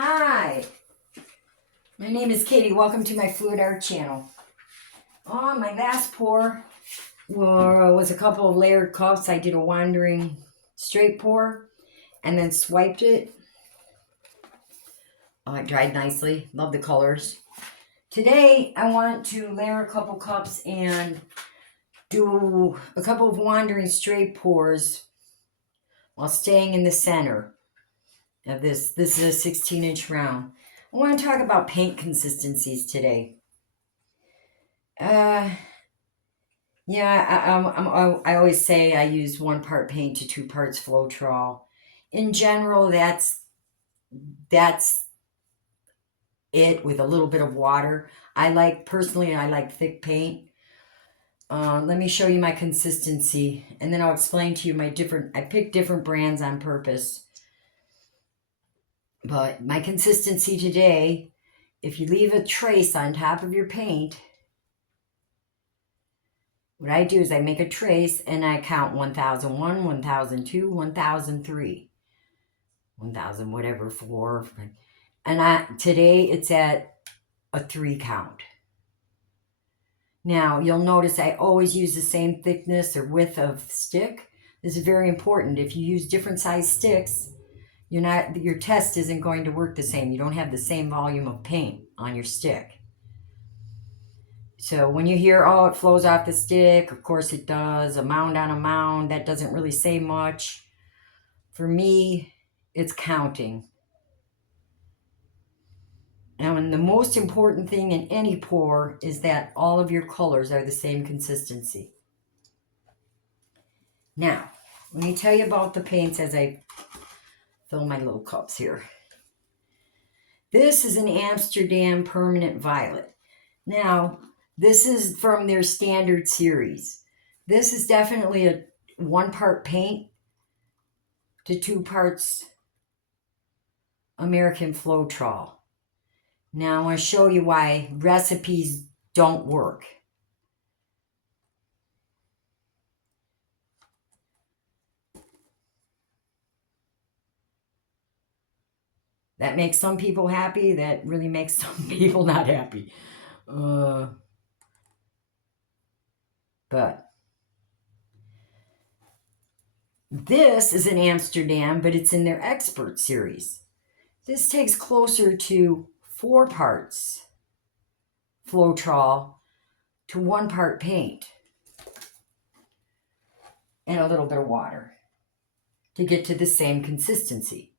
Hi, my name is Katie. Welcome to my fluidart channel. My last pour was a couple of layered cups. I did a wandering straight pour and then swiped it. It dried nicely. Love the colors. Today I want to layer a couple cups and do a couple of wandering straight pours while staying in the center of this. This is a 16-inch round. I want to talk about paint consistencies today. Yeah, I always say I use 1 part paint to 2 parts Floetrol. In general, that's it, with a little bit of water. Personally, I like thick paint. Let me show you my consistency, and then I'll explain to you I picked different brands on purpose. But my consistency today, if you leave a trace on top of your paint, what I do is I make a trace and I count 1001, 1002, 1003, 1000, whatever, 4. And today it's at a 3 count. Now, you'll notice I always use the same thickness or width of stick. This is very important. If you use different size sticks, your test isn't going to work the same. You don't have the same volume of paint on your stick. So when you hear, oh, it flows off the stick, of course it does, a mound on a mound, that doesn't really say much. For me, it's counting. And the most important thing in any pour is that all of your colors are the same consistency. Now, let me tell you about the paints as I fill my little cups here. This is an Amsterdam Permanent Violet. Now, this is from their standard series. This is definitely a 1 part paint to 2 parts American Floetrol. Now I want to show you why recipes don't work. That makes some people happy. That really makes some people not happy. But this is in Amsterdam, but it's in their Expert series. This takes closer to 4 parts Floetrol to 1 part paint and a little bit of water to get to the same consistency.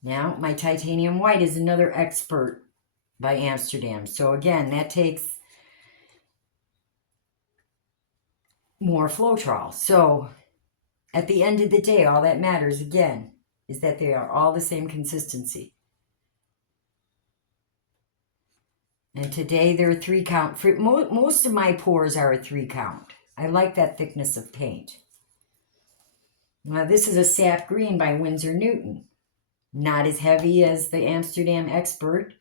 Now, my titanium white is another Expert by Amsterdam. So again, that takes more Floetrol. So at the end of the day, all that matters, again, is that they are all the same consistency. And today they're a 3 count. Most of my pours are a 3 count. I like that thickness of paint. Now, this is a sap green by Winsor Newton. Not as heavy as the Amsterdam Expert,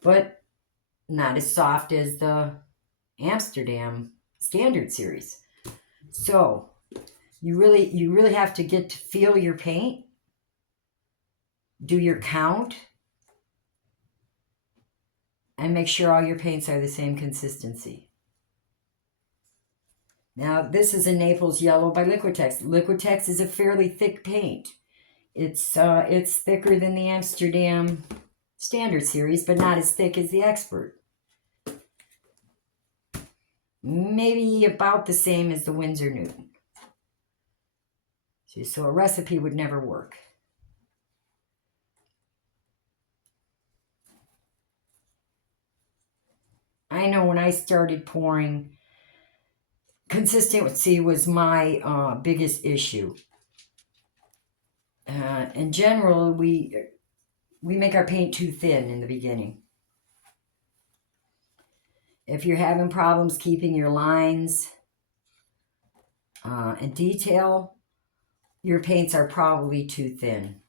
but not as soft as the Amsterdam Standard Series. So you really have to get to feel your paint, do your count, and make sure all your paints are the same consistency. Now, this is a Naples Yellow by Liquitex. Liquitex is a fairly thick paint. It's thicker than the Amsterdam Standard Series, but not as thick as the Expert. Maybe about the same as the Winsor Newton. So a recipe would never work. I know when I started pouring, consistency was my biggest issue. In general, we make our paint too thin in the beginning. If you're having problems keeping your lines and detail, your paints are probably too thin.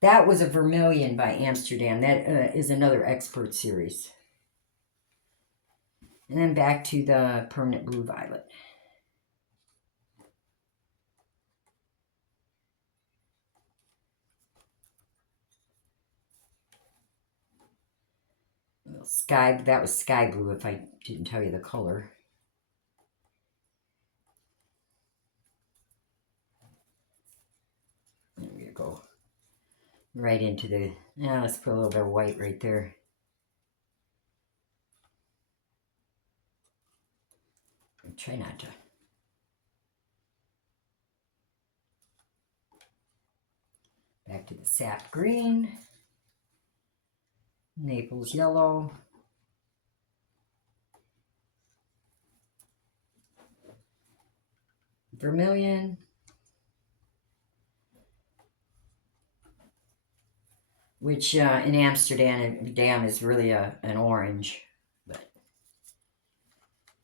That was a Vermillion by Amsterdam. That is another Expert series. And then back to the permanent blue violet. Sky, that was sky blue if I didn't tell you the color. There you go. Right into the, yeah, let's put a little bit of white right there. Try not to. Back to the sap green. Naples yellow. Vermilion. Which in Amsterdam is really an orange, but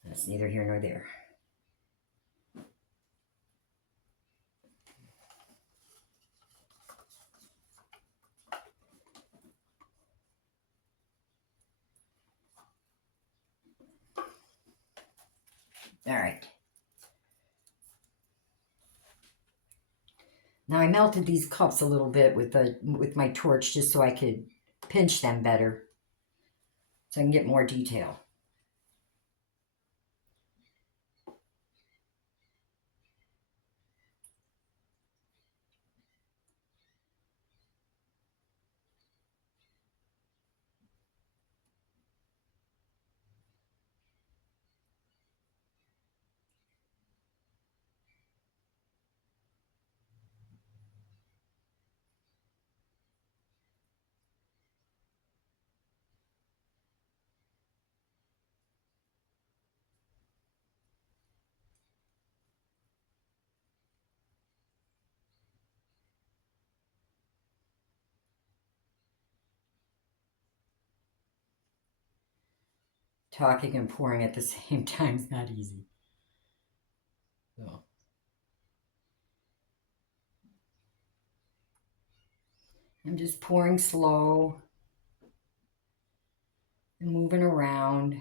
that's neither here nor there. All right. Now I melted these cups a little bit with my torch just so I could pinch them better, so I can get more detail. Talking and pouring at the same time is not easy. So. I'm just pouring slow and moving around.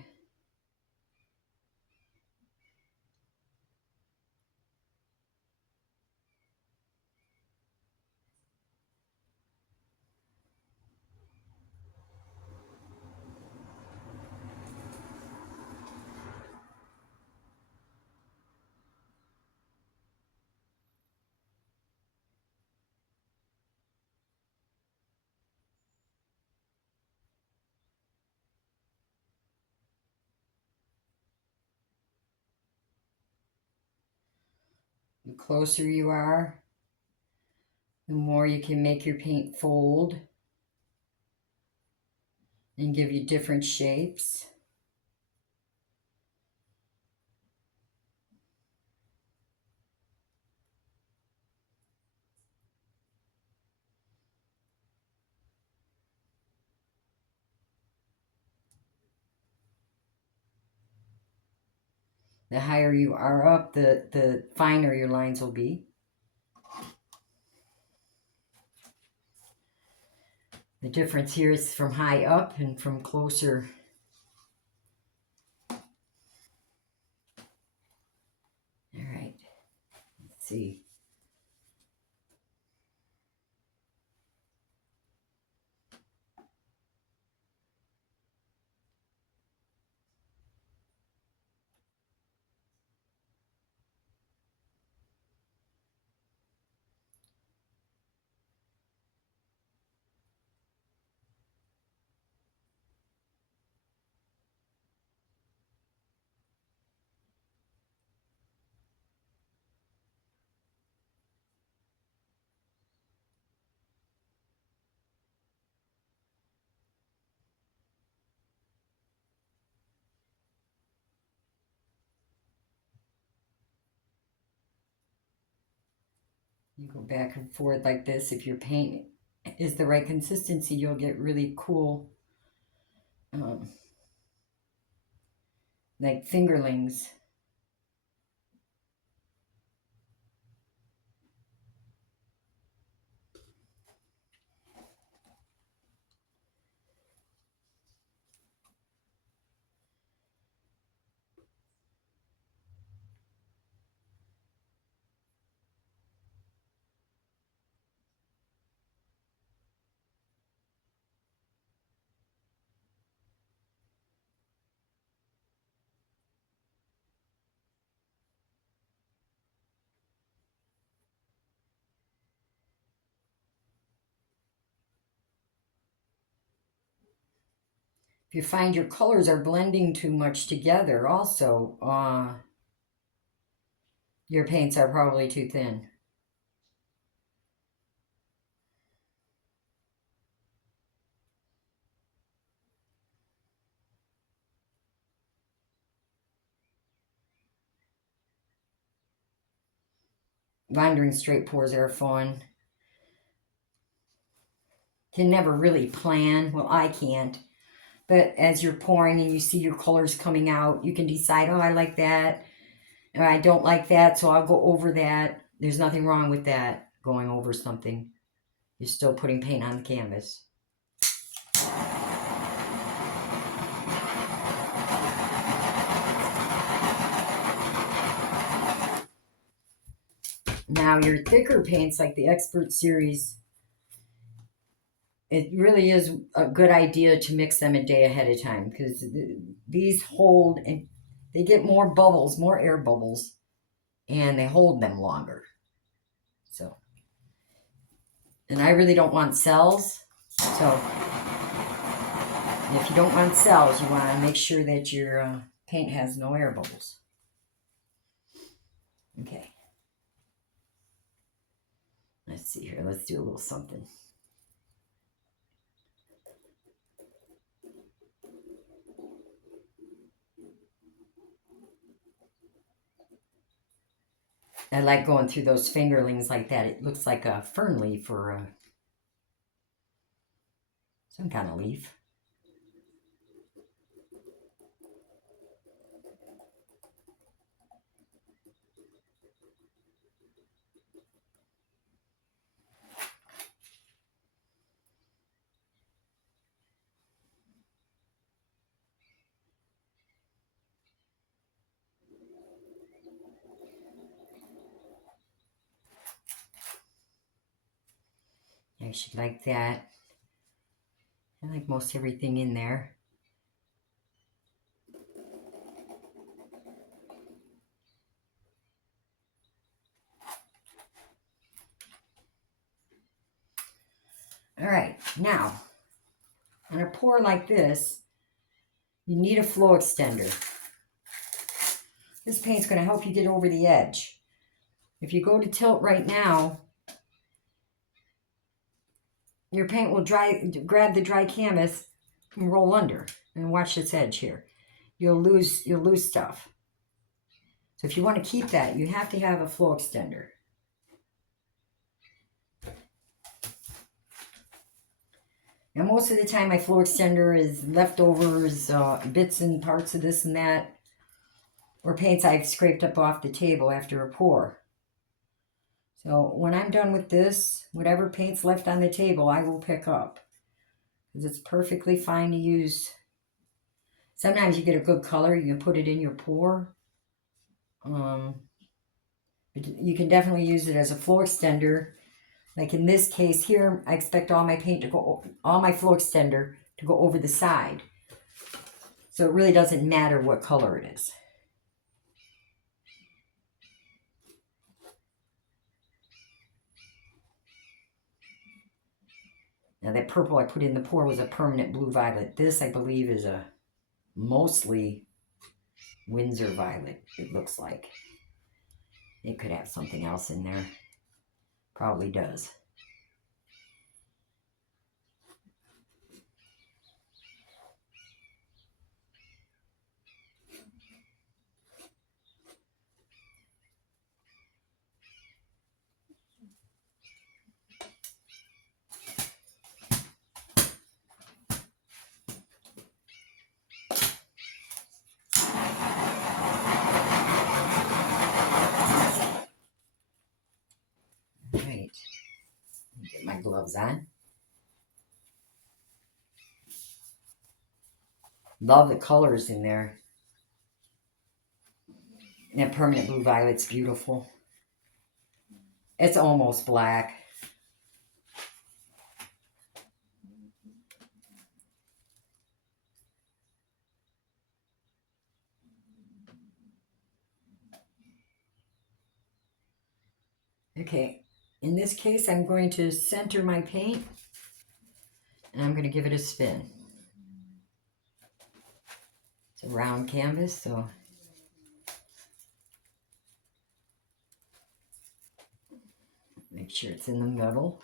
The closer you are, the more you can make your paint fold and give you different shapes. The higher you are up, the finer your lines will be. The difference here is from high up and from closer. All right, let's see. You go back and forth like this. If your paint is the right consistency, you'll get really cool, like fingerlings. If you find your colors are blending too much together also, your paints are probably too thin. Wandering straight pours are fun. Can never really plan. Well, I can't. But as you're pouring and you see your colors coming out, you can decide, oh, I like that, or I don't like that, so I'll go over that. There's nothing wrong with that, going over something. You're still putting paint on the canvas. Now, your thicker paints, like the Expert Series, it really is a good idea to mix them a day ahead of time, because these hold, and they get more bubbles, more air bubbles, and they hold them longer. So, and I really don't want cells, so if you don't want cells, you want to make sure that your paint has no air bubbles. Okay. Let's see here. Let's do a little something. I like going through those fingerlings like that. It looks like a fern leaf or some kind of leaf. I should like that. I like most everything in there. All right, now, on a pour like this, you need a flow extender. This paint's going to help you get over the edge. If you go to tilt right now, your paint will grab the dry canvas and roll under. And watch this edge here. You'll lose stuff. So if you want to keep that, you have to have a flow extender. Now, most of the time, my flow extender is leftovers, bits and parts of this and that, or paints I've scraped up off the table after a pour. So when I'm done with this, whatever paint's left on the table, I will pick up. Because it's perfectly fine to use. Sometimes you get a good color, you can put it in your pour. You can definitely use it as a flow extender. Like in this case here, I expect all my flow extender to go over the side. So it really doesn't matter what color it is. Now that purple I put in the pour was a permanent blue violet. This, I believe, is a mostly Winsor violet, it looks like. It could have something else in there. Probably does. Right. Get my gloves on. Love the colors in there. And that permanent blue violet's beautiful. It's almost black. Okay, in this case, I'm going to center my paint and I'm going to give it a spin. round canvas, so make sure it's in the middle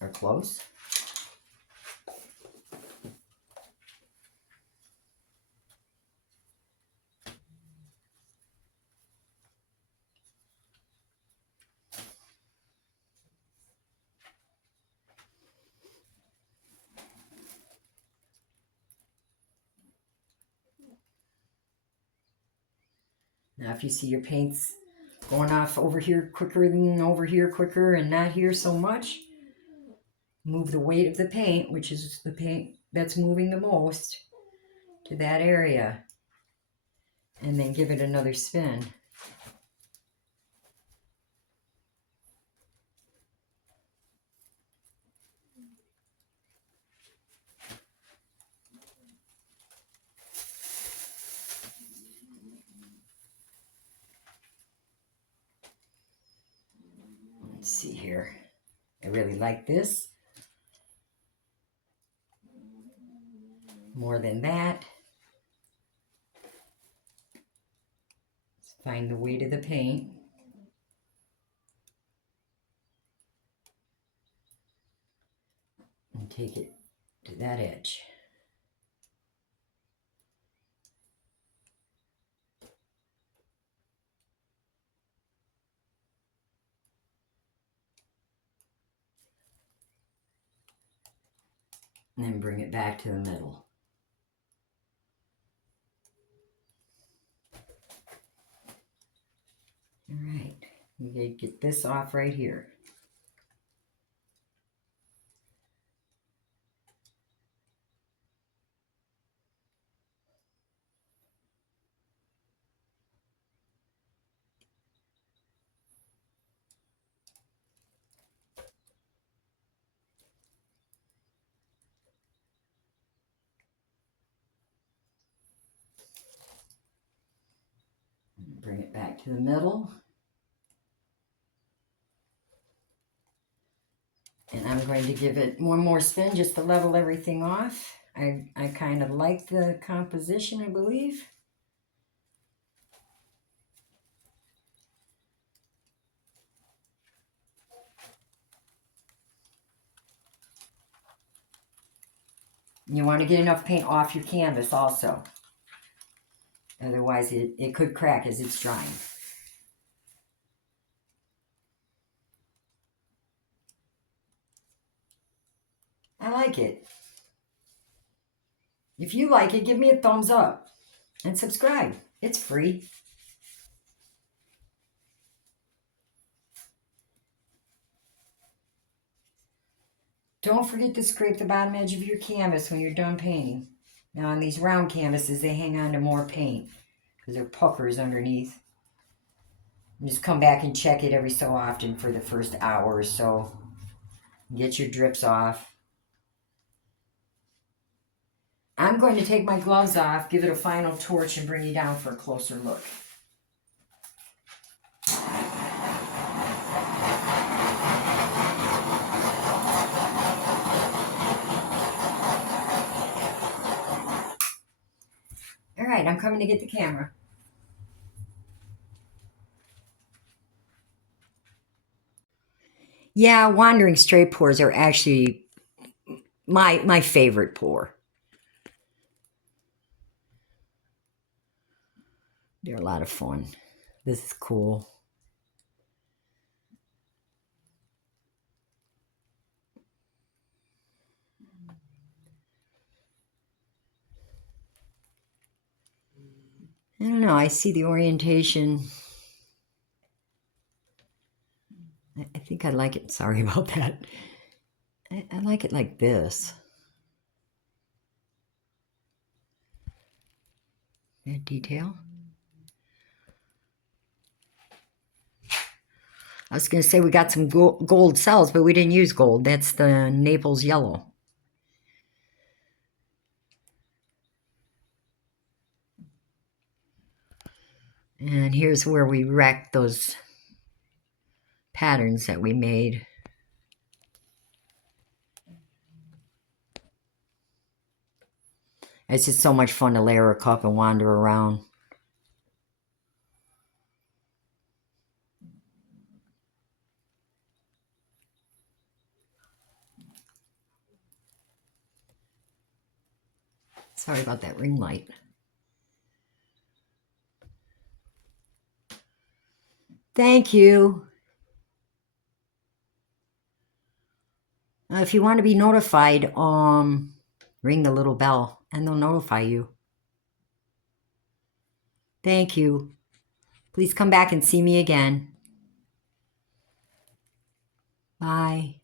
or close. Now if you see your paints going off over here quicker than over here quicker and not here so much, move the weight of the paint, which is the paint that's moving the most, to that area, and then give it another spin. Let's see here. I really like this more than that. Let's find the weight of the paint. And take it to that edge. And then bring it back to the middle. All right, we gotta get this off right here. Bring it back to the middle. And I'm going to give it one more spin just to level everything off. I kind of like the composition, I believe. You want to get enough paint off your canvas also. Otherwise it could crack as it's drying. I like it. If you like it, give me a thumbs up and subscribe. It's free. Don't forget to scrape the bottom edge of your canvas when you're done painting. Now on these round canvases, they hang on to more paint because they're puckers underneath. And just come back and check it every so often for the first hour or so. Get your drips off. I'm going to take my gloves off, give it a final torch, and bring you down for a closer look. All right, I'm coming to get the camera. Yeah, wandering straight pours are actually my favorite pour. They're a lot of fun. This is cool. I don't know, I see the orientation. I think I like it. Sorry about that. I like it like this. That detail. I was going to say we got some gold cells, but we didn't use gold. That's the Naples yellow. And here's where we wrecked those patterns that we made. It's just so much fun to layer a cup and wander around. Sorry about that ring light. Thank you. If you want to be notified, ring the little bell and they'll notify you. Thank you. Please come back and see me again. Bye.